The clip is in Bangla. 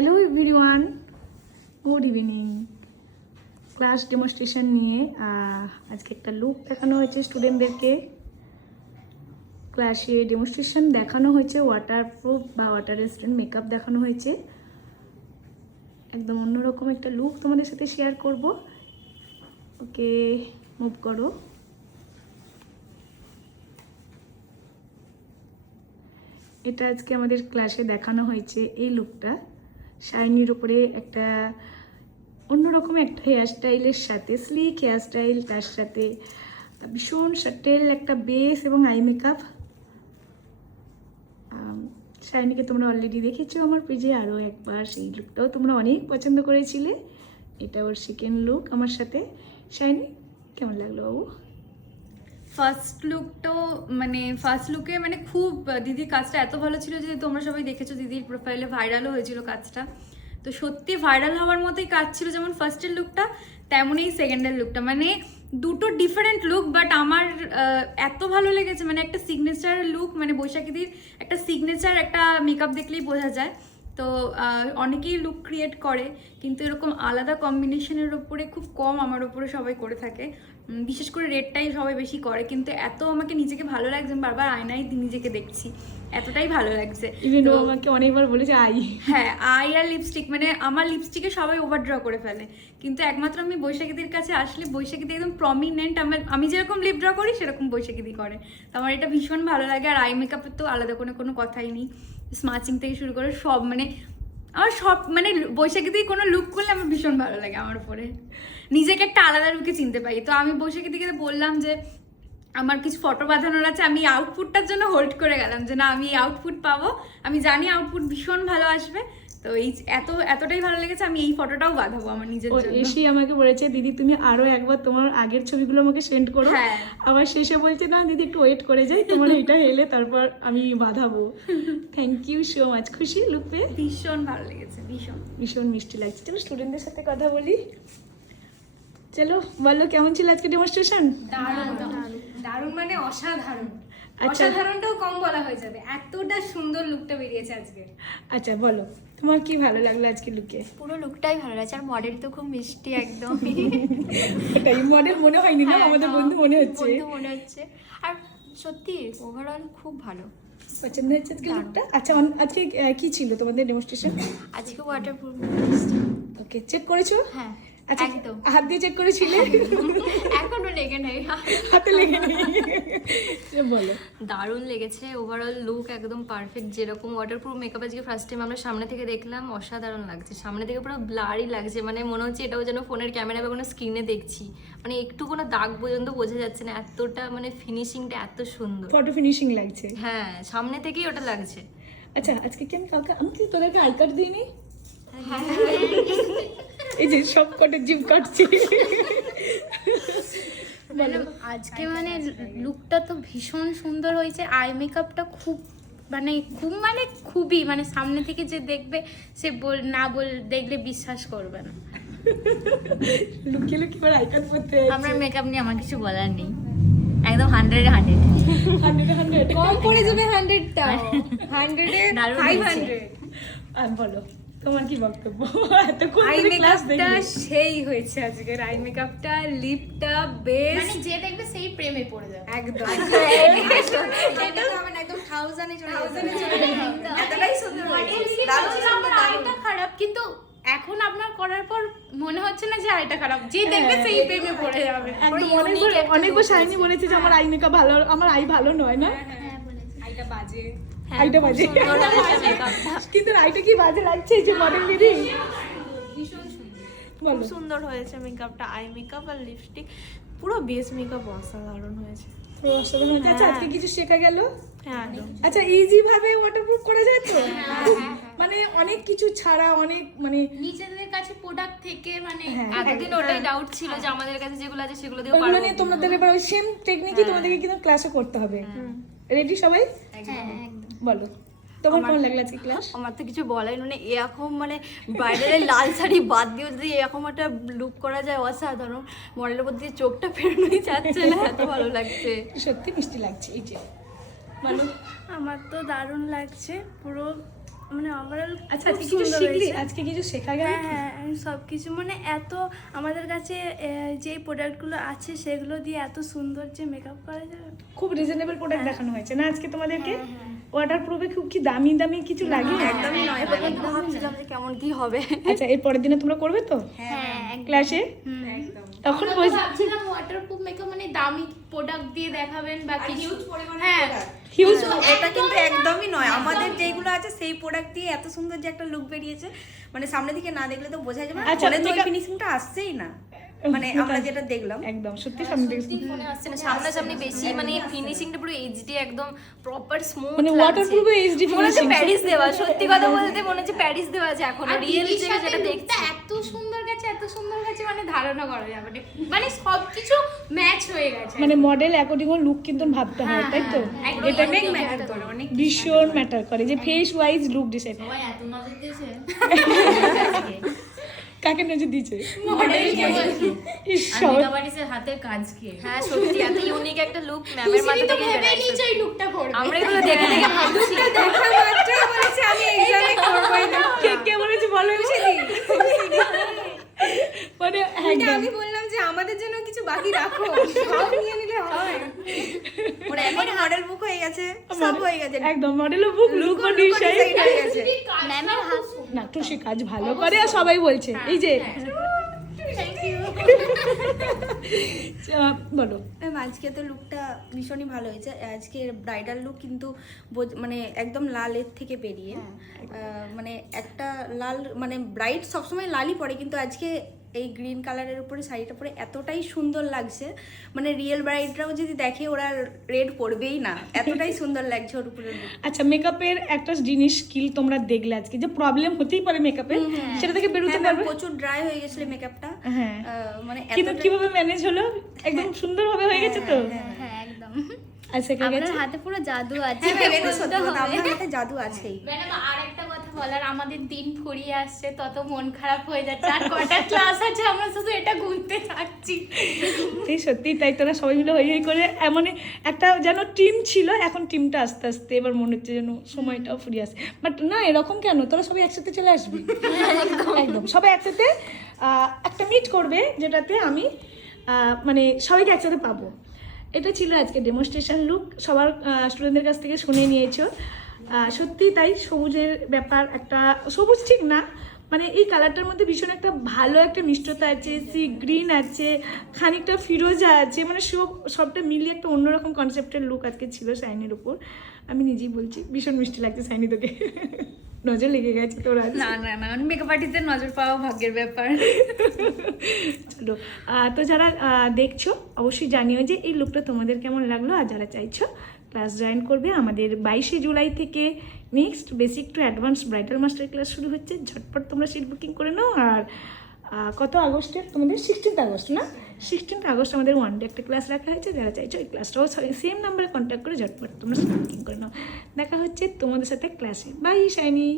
Hello everyone, good evening. Class demonstration নিয়ে আজকে একটা লুক দেখানো হয়েছে স্টুডেন্টদেরকে। ক্লাসে ডেমনস্ট্রেশন দেখানো হয়েছে, ওয়াটারপ্রুফ বা ওয়াটার রেজিস্ট্যান্ট মেকআপ দেখানো হয়েছে। একদম অন্যরকম একটা লুক তোমাদের সাথে শেয়ার করব। ওকে, মুভ করো। এটা আজকে আমাদের ক্লাসে দেখানো হয়েছে। এই লুকটা শাইনির উপরে একটা অন্যরকম একটা হেয়ার স্টাইলের সাথে স্লিক হেয়ার স্টাইল, তার সাথে ভীষণ সাটেল একটা বেস এবং আই মেকআপ। শাইনিকে তোমরা অলরেডি দেখেছো আমার পেজে, আরও একবার সেই লুকটাও তোমরা অনেক পছন্দ করেছিলে। এটা ওর সেকেন্ড লুক আমার সাথে। শাইনি, কেমন লাগলো বাবু? ফার্স্ট লুকে মানে খুব দিদির কাজটা এত ভালো ছিল যে তোমরা সবাই দেখেছো, দিদির প্রোফাইলে ভাইরালও হয়েছিল কাজটা। তো সত্যি ভাইরাল হওয়ার মতোই কাজ ছিল, যেমন ফার্স্টের লুকটা তেমনই সেকেন্ডের লুকটা। মানে দুটো ডিফারেন্ট লুক, বাট আমার এত ভালো লেগেছে। মানে একটা সিগনেচার লুক, মানে বৈশাখীদির একটা সিগনেচার একটা মেকআপ দেখলেই বোঝা যায়। তো অনেকেই লুক ক্রিয়েট করে, কিন্তু এরকম আলাদা কম্বিনেশনের ওপরে খুব কম আমার ওপরে সবাই করে থাকে। বিশেষ করে রেডটাই সবাই বেশি করে, কিন্তু এত আমাকে নিজেকে ভালো লাগছে, আমি বারবার আয়নায় নিজেকে দেখছি, এতটাই ভালো লাগছে। তো আমাকে অনেকবার বলেছে হ্যাঁ, আই আর লিপস্টিক, মানে আমার লিপস্টিকে সবাই ওভারড্র করে ফেলে, কিন্তু একমাত্র আমি বৈশাখীদির কাছে আসলে বৈশাখীদি একদম প্রমিনেন্ট। আমি যেরকম লিপ ড্র করি সেরকম বৈশাখীদি করে। তো আমার এটা ভীষণ ভালো লাগে। আর আই মেকআপের তো আলাদা কোনো কথাই নেই, স্মাচিং থেকে শুরু করে সব, মানে আমার সব, মানে বৈশাখীদি কোনো লুক করলে আমার ভীষণ ভালো লাগে। আমার উপরে নিজেকে একটা আলাদা লুকে চিনতে পারি। তো আমি বৈশাখীদিকে বললাম যে আমার কিছু ফটো বাঁধানোর আছে, আমি আউটপুটটার জন্য হোল্ড করে গেলাম যে না, আমি এই আউটপুট পাবো, আমি জানি আউটপুট ভীষণ ভালো আসবে। তো এই এতটাই ভালো লেগেছে, আমি এই ফটোটাও বাঁধাবো আমার নিজের জন্য। এসেই আমাকে বলেছে, দিদি তুমি আরো একবার তোমার আগের ছবিগুলো আমাকে সেন্ড করো। হ্যাঁ, আবার শেষে বলছে না দিদি একটু ওয়েট করে যাই, তোমার এটা এলে তারপর আমি বাঁধাবো। Thank you so much. খুশি লুক পেয়ে? ভীষণ ভালো লেগেছে, ভীষণ ভীষণ মিষ্টি লাগছে। চলো স্টুডেন্টদের সাথে কথা বলি। চলো বলো, কেমন ছিল আজকে ডেমনস্ট্রেশন? দারুণ, মানে অসাধারণ। আচ্ছা। অসাধারণটাও কম বলা হয়ে যাবে, এতটা সুন্দর লুকটা বেরিয়েছে আজকে। আচ্ছা বলো, তোমার কি ভালো লাগলো আজকে লুকে? পুরো লুকটাই ভালো লাগছে, আর মডেল তো খুব মিষ্টি একদম। এটাই মডেল মনে হয়নি না, আমাদের বন্ধু মনে হচ্ছে। বন্ধু মনে হচ্ছে। আর সত্যি ওভারঅল খুব ভালো পছন্দ হয়েছে আজকে লুকটা? আচ্ছা, আজকে কি ছিল তোমাদের ডেমনস্ট্রেশন? আজকে ওয়াটারপ্রুফ। ওকে, চেক করেছো? হ্যাঁ, আচ্ছা, একদম। হাত দিয়ে চেক করেছিলে? এখনো লেগে নেই, হাতে লেগে নেই। বলো। দারুণ লেগেছে। ওভারঅল লুক একদম পারফেক্ট, যেরকম ওয়াটারপ্রুফ মেকআপ আজকে ফার্স্ট টাইম আমরা সামনে থেকে দেখলাম, অসাধারণ লাগছে। সামনে থেকে পুরো ব্লারি লাগছে, মানে মনে হচ্ছে এটাও যেন ফোনের ক্যামেরা বা কোনো স্ক্রিনে দেখছি। মানে একটু কোনো দাগ পর্যন্ত বোঝা যাচ্ছে না, এতটা মানে ফিনিশিংটা এত সুন্দর, ফটো ফিনিশিং লাগছে। হ্যাঁ, সামনে থেকেই ওটা লাগছে। আচ্ছা, আজকে কি আমি কি তোদেরকে আই কার্ড দিইনি? এই যে সব কটে জিম কাটছি। ম্যাডাম আজকে মানে লুকটা তো ভীষণ সুন্দর হয়েছে। আই মেকআপটা খুবই মানে সামনে থেকে যে দেখবে সে দেখলে বিশ্বাস করবে না। লুকিয়ে লুকিয়ে আবার আই কার্ড করতে আমার মেকআপ নিয়ে আমার কিছু বলার নেই, একদম 100-এ 100। 100 কম পড়ে যাবে 100টা, 100-এ দারুণ 500। আর বলো, তোমার কি বক্তব্য? আই মেকআপটা সেই হয়েছে আজকের। আই মেকআপটা, লিপটা, বেস, মানে যে দেখবে সেই প্রেমে পড়ে যাবে একদম এটা মানে একদম 1000-এ চলে যাবে। এতটাই সুন্দর হয়েছে। দারুণ আমার সুন্দর, দারুণ। আইটা খারাপ, কিন্তু এখন আপনার করার পর মনে হচ্ছে না যে আইটা খারাপ, যে দেখবে সেই প্রেমে পড়ে যাবে। অনেকবার শাইনি বলেছে যে আমার আই মেকআপ ভালো, আমার আই ভালো নয় না, আইটা বাজে। আইটা বাজে। কিন্তু আইটা কি বাজে লাগছে এই যে মডেল দিদি? বলো। সুন্দর হয়েছে মেকআপটা, আই মেকআপ আর লিপস্টিক, পুরো বেস মেকআপ অসাধারণ হয়েছে। অসাধারণ হয়েছে। আচ্ছা, আজকে কিছু শেখা গেল? হ্যাঁ, আচ্ছা, ইজি ভাবে ওয়াটারপ্রুফ করা যায় তো? মানে অনেক কিছু ছাড়া অনেক মানে নিজেদের কাছে প্রোডাক্ট থেকে মানে এতদিন ওটাই ডাউট ছিল যে আমাদের কাছে যেগুলো আছে সেগুলো দিয়ে ওইগুলো নিয়ে তোমাদের এবার ওই সেম টেকনিকই তোমাদেরকে কিন্তু ক্লাসে করতে হবে। রেডি সবাই? বলো, তোমার কেমন লাগলো আজকে ক্লাস? আমার তো কিছু বলাই, মানে এরকম মানে বাইরের লাল শাড়ি বাদ দিয়ে যদি এরকম একটা লুক করা যায়, অসাধারণ। মডেলের মধ্যে দিয়ে চোখটা ফেরানোই যাচ্ছে না, এত ভালো লাগছে। সত্যি মিষ্টি লাগছে এই যে। বলো। আমার তো দারুণ লাগছে, পুরো মানে ওভারঅল আচ্ছা আজকে কিছু শিখলি, আজকে কিছু শেখা গেল? হ্যাঁ সব কিছু মানে এত আমাদের কাছে যে প্রোডাক্টগুলো আছে সেগুলো দিয়ে এত সুন্দর যে মেকআপ করা যাবে। খুব রিজনেবল প্রোডাক্ট দেখানো হয়েছে না আজকে তোমাদেরকে? ওয়াটার প্রুফে খুব কি দামি দামি কিছু লাগে? একদমই নয়, ভাবছিলাম যে কেমন কি হবে। আচ্ছা এর পরের দিনে তোমরা করবে তো ক্লাসে? তখন ভাবছিলাম ওয়াটারপ্রুফ মেকআপ মানে দামি প্রোডাক্ট দিয়ে দেখাবেন বা কিছু। হ্যাঁ হিউজ। এটা কিন্তু একদমই নয়, আমাদের যেগুলো আছে সেই প্রোডাক্ট দিয়ে এত সুন্দর যে একটা লুক বেরিয়েছে, মানে সামনে থেকে না দেখলে তো বোঝা যাবে না, আচ্ছা, ফোনে তো makeup- ফিনিশিংটা আসছেই না, মানে আমরা যেটা দেখলাম। একদম সত্যি সামনে থেকে ফোনে আসছে না, সামনাসামনি বেশি মানে ফিনিশিংটা পুরো এইচডি একদম প্রপার স্মুথ মানে ওয়াটারপ্রুফে এইচডি মনে হচ্ছে ফিনিশিং। প্যারিস দেওয়া, সত্যি কথা বলতে মনে হচ্ছে প্যারিস দেওয়া আছে এখন রিয়েল যেটা দেখছি। এত সুন্দর গেছে মানে ধারণা করা যাবে না, মানে সবকিছু ম্যাচ হয়ে গেছে। মানে মডেল অ্যাকর্ডিং লুক কিন্তু ভাবতে হয়, তাই তো? এটা অনেক ম্যাটার করে, অনেক ভীষণ ম্যাটার করে যে ফেস ওয়াইজ লুক ডিসাইড। কাকে নজর দিয়েছে? ইস, সব- হাতের কাজ কি? হ্যাঁ সত্যি এত ইউনিক একটা লুক ম্যামের মাথা থেকে ভেবে নিচে ওই লুকটা করবে। আমরা এগুলো দেখে দেখে ভাবছি কে বলেছে বলো? মানে একদম আমি বললাম যে আমাদের জন্য কিছু বাকি রাখো, সব নিয়ে নিলে হয়। মানে এখন মডেল বুক হয়ে গেছে, সব হয়ে গেছে, একদম মডেলও বুক লুক ও ডিসাইড। হয়ে গেছে। ম্যামের হাত না টুসি কাজ ভালো করে আর সবাই বলছে এই যে বলো। ম্যাম আজকে তো লুকটা ভীষণই ভালো হয়েছে, আজকে ব্রাইডাল লুক কিন্তু মানে একদম লালের থেকে বেরিয়ে মানে একটা লাল, মানে ব্রাইড সবসময় লালই পরে, কিন্তু আজকে এই গ্রিন কালারের উপরে শাড়িটা পরে এতটাই সুন্দর লাগছে, মানে রিয়েল ব্রাইডরাও যদি দেখে ওরা রেড পরবেই না, এতটাই সুন্দর লাগছে ওর উপরে look। আচ্ছা মেকআপের একটা জিনিস স্কিল তোমরা দেখলে আজকে যে প্রবলেম হতেই পারে মেকআপের, সেটা থেকে বেরোতে হ্যাঁ, ma'am, পারবে। প্রচুর ড্রাই হয়ে গেছিল মেকআপটা, হ্যাঁ মানে কিন্তু এতটাই- কিভাবে ম্যানেজ হলো? একদম সুন্দরভাবে হয়ে গেছে তো? হ্যাঁ একদম। আচ্ছা কে গেছে? হাতে পুরো জাদু আছে। হ্যাঁ ma'am, এটা সত্যি কথা, আপনার হাতে জাদু আছেই। ম্যাডাম আরেকটা কথা বলার, আমাদের দিন ফুরিয়ে আসছে, তত মন খারাপ হয়ে যাচ্ছে, আর কটা ক্লাস আছে আমরা শুধু এটা গুনতে থাকছি। এই সত্যি তাই, তোরা সবাই মিলে হই করে এমন একটা যেন টিম ছিল, এখন টিমটা আস্তে আস্তে এবার মনে হচ্ছে যেন সময়টাও ফুরিয়ে আসে। বাট না এরকম কেন, তোরা সবাই একসাথে চলে আসবি, একদম সবাই একসাথে একটা মিট করবে যেটাতে আমি মানে সবাইকে একসাথে পাবো। এটা ছিল আজকে ডেমনস্ট্রেশন লুক, সবার স্টুডেন্টদের কাছ থেকে শুনে নিয়েছো। সত্যি তাই, সবুজের ব্যাপার, একটা সবুজ ঠিক না মানে এই কালারটার মধ্যে ভীষণ একটা ভালো একটা মিষ্টতা আছে, সি গ্রিন আছে, খানিকটা ফিরোজা আছে, মানে সবটা মিলিয়ে একটা অন্যরকম কনসেপ্টের লুক আজকে ছিল শাইনির উপর। আমি নিজেই বলছি ভীষণ মিষ্টি লাগছে শাইনি, তোকে নজর লেগে গেছে তোর আজ। না না না, মেকআপ আর্টিস্টদের নজর পাওয়া ভাগ্যের ব্যাপার। চলো তো যারা দেখছো অবশ্যই জানিও যে এই লুকটা তোমাদের কেমন লাগলো, আর যারা চাইছো ক্লাস জয়েন করবে আমাদের 22শে জুলাই থেকে next basic to advance bridal master class শুরু হচ্ছে, ঝটপট তোমরা সিট বুকিং করে নাও। আর কত আগস্টের তোমাদের 16th আগস্ট না? 16th আগস্ট আমাদের ওয়ান ডে একটা ক্লাস রাখা হয়েছে, যারা চাইছো এই ক্লাসটাও সেম নাম্বারে কন্ট্যাক্ট করে ঝটপট তোমরা সিট বুকিং করে নাও। দেখা হচ্ছে তোমাদের সাথে ক্লাসে। Bye shiny.